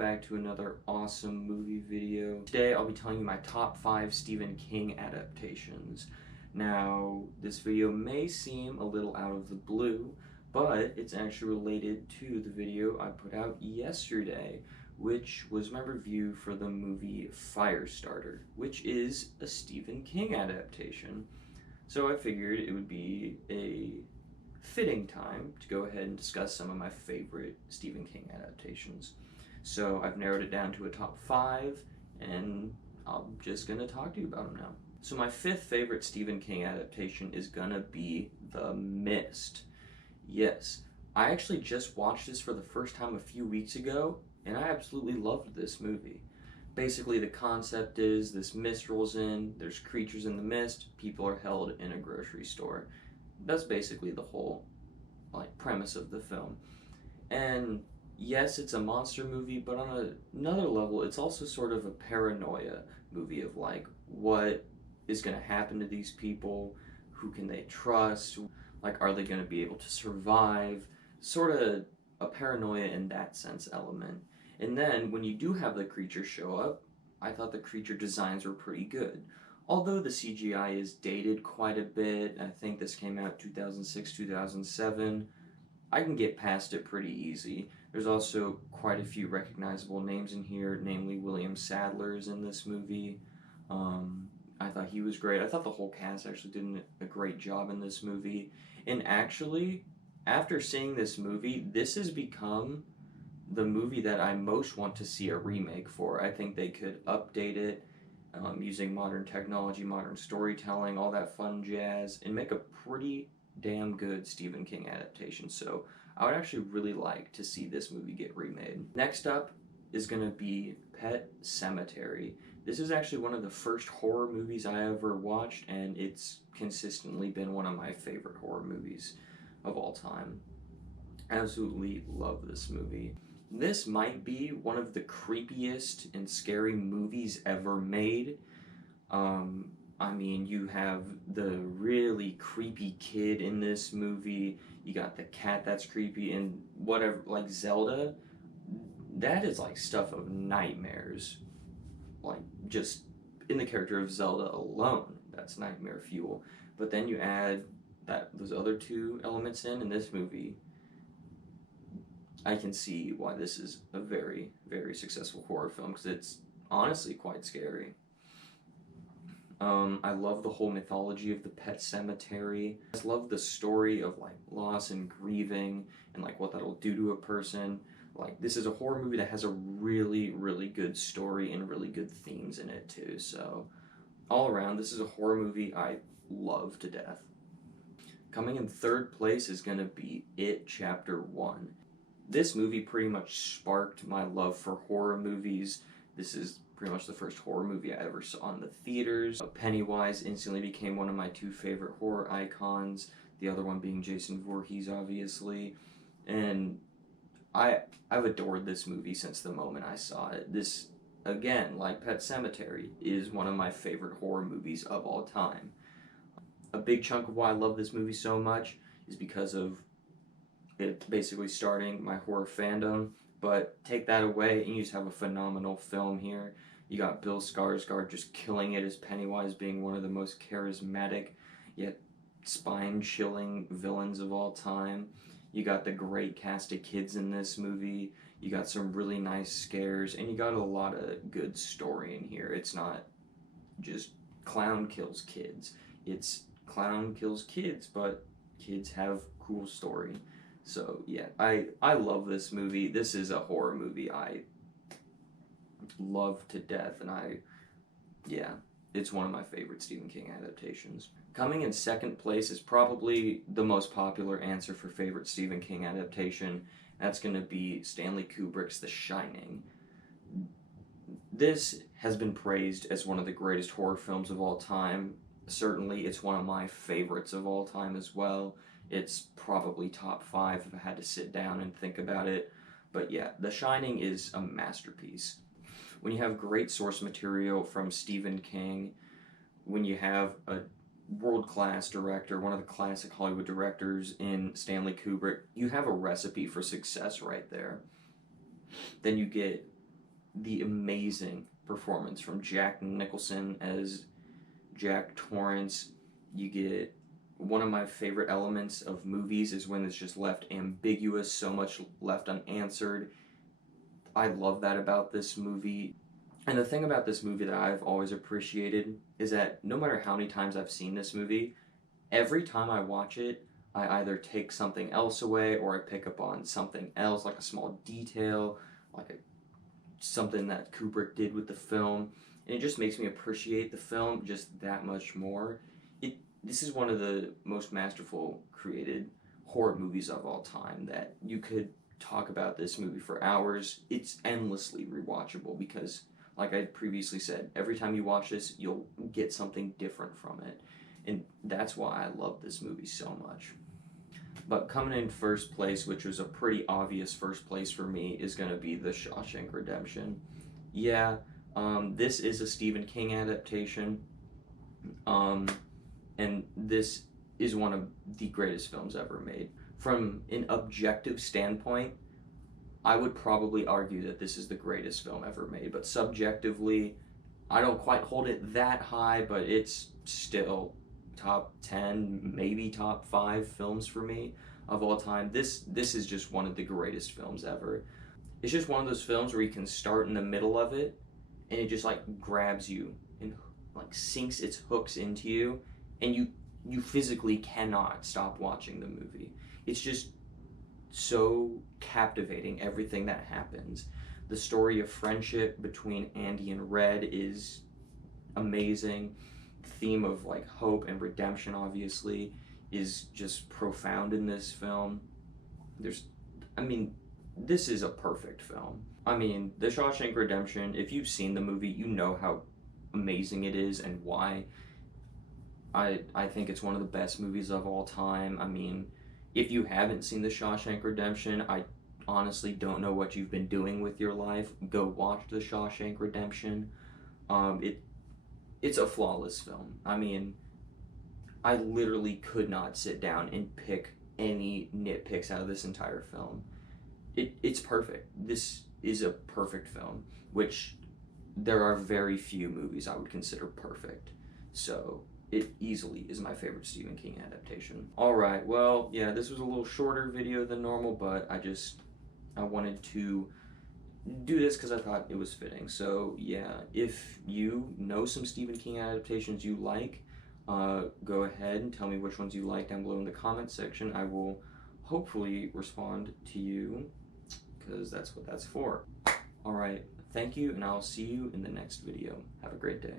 back to another awesome movie video. Today I'll be telling you my top 5 Stephen King adaptations. Now, this video may seem a little out of the blue, but it's actually related to the video I put out yesterday, which was my review for the movie Firestarter, which is a Stephen King adaptation. So I figured it would be a fitting time to go ahead and discuss some of my favorite Stephen King adaptations. So I've narrowed it down to a top 5, and I'm just going to talk to you about them now. So my 5th favorite Stephen King adaptation is going to be The Mist. Yes, I actually just watched this for the first time a few weeks ago, and I absolutely loved this movie. Basically, the concept is this mist rolls in, there's creatures in the mist, people are held in a grocery store. That's basically the whole premise of the film. And yes, it's a monster movie, but on another level, it's also sort of a paranoia movie of what is going to happen to these people, who can they trust, are they going to be able to survive, sort of a paranoia in that sense element. And then when you do have the creature show up, I thought the creature designs were pretty good. Although the CGI is dated quite a bit, I think this came out 2006, 2007, I can get past it pretty easy. There's also quite a few recognizable names in here, namely William Sadler is in this movie. I thought he was great. I thought the whole cast actually did a great job in this movie. And actually, after seeing this movie, this has become the movie that I most want to see a remake for. I think they could update it using modern technology, modern storytelling, all that fun jazz, and make a pretty damn good Stephen King adaptation. So I would actually really like to see this movie get remade. Next up is going to be Pet Sematary. This is actually one of the first horror movies I ever watched, and it's consistently been one of my favorite horror movies of all time. Absolutely love this movie. This might be one of the creepiest and scary movies ever made. I mean, you have the really creepy kid in this movie, you got the cat that's creepy, and whatever, Zelda, that is stuff of nightmares. Just in the character of Zelda alone, that's nightmare fuel. But then you add those other two elements in this movie, I can see why this is a very, very successful horror film, because it's honestly quite scary. I love the whole mythology of the Pet Sematary. I just love the story of loss and grieving and what that'll do to a person. This is a horror movie that has a really, really good story and really good themes in it too. So all around, this is a horror movie I love to death. Coming in 3rd place is going to be It Chapter 1. This movie pretty much sparked my love for horror movies. This is pretty much the first horror movie I ever saw in the theaters. Pennywise instantly became one of my 2 favorite horror icons, the other one being Jason Voorhees, obviously. And I've adored this movie since the moment I saw it. This, again, like Pet Sematary, is one of my favorite horror movies of all time. A big chunk of why I love this movie so much is because of it basically starting my horror fandom, but take that away and you just have a phenomenal film here. You got Bill Skarsgård just killing it as Pennywise, being one of the most charismatic yet spine-chilling villains of all time. You got the great cast of kids in this movie, you got some really nice scares, and you got a lot of good story in here. It's not just clown kills kids, it's clown kills kids, but kids have cool story. So yeah, I love this movie. This is a horror movie I love to death, and it's one of my favorite Stephen King adaptations. Coming in 2nd place is probably the most popular answer for favorite Stephen King adaptation. That's going to be Stanley Kubrick's The Shining. This has been praised as one of the greatest horror films of all time. Certainly, it's one of my favorites of all time as well. It's probably top 5 if I had to sit down and think about it. But yeah, The Shining is a masterpiece. When you have great source material from Stephen King, when you have a world-class director, one of the classic Hollywood directors in Stanley Kubrick, you have a recipe for success right there. Then you get the amazing performance from Jack Nicholson as Jack Torrance. You get one of my favorite elements of movies is when it's just left ambiguous, so much left unanswered. I love that about this movie. And the thing about this movie that I've always appreciated is that no matter how many times I've seen this movie, every time I watch it, I either take something else away or I pick up on something else, like a small detail, like something that Kubrick did with the film. And it just makes me appreciate the film just that much more. This is one of the most masterful created horror movies of all time that you could talk about this movie for hours. It's endlessly rewatchable because, like I previously said, every time you watch this, you'll get something different from it. And that's why I love this movie so much. But coming in first place, which was a pretty obvious first place for me, is going to be The Theshank Redemption. Yeah, this is a Stephen King adaptation. And this is one of the greatest films ever made. From an objective standpoint, I would probably argue that this is the greatest film ever made, but subjectively, I don't quite hold it that high, but it's still top 10, maybe top 5 films for me of all time. This is just one of the greatest films ever. It's just one of those films where you can start in the middle of it, and it just like grabs you and like sinks its hooks into you, and you physically cannot stop watching the movie. It's just so captivating, everything that happens. The story of friendship between Andy and Red is amazing. The theme of like hope and redemption obviously is just profound in this film. This is a perfect film. The Shawshank Redemption, if you've seen the movie, you know how amazing it is and why I think it's one of the best movies of all time. If you haven't seen The Shawshank Redemption, I honestly don't know what you've been doing with your life. Go watch The Shawshank Redemption. It's a flawless film. I literally could not sit down and pick any nitpicks out of this entire film. It's perfect. This is a perfect film, which there are very few movies I would consider perfect. So it easily is my favorite Stephen King adaptation. Alright, well, yeah, this was a little shorter video than normal, but I wanted to do this because I thought it was fitting. So yeah, if you know some Stephen King adaptations you like, go ahead and tell me which ones you like down below in the comments section. I will hopefully respond to you because that's what that's for. Alright, thank you, and I'll see you in the next video. Have a great day.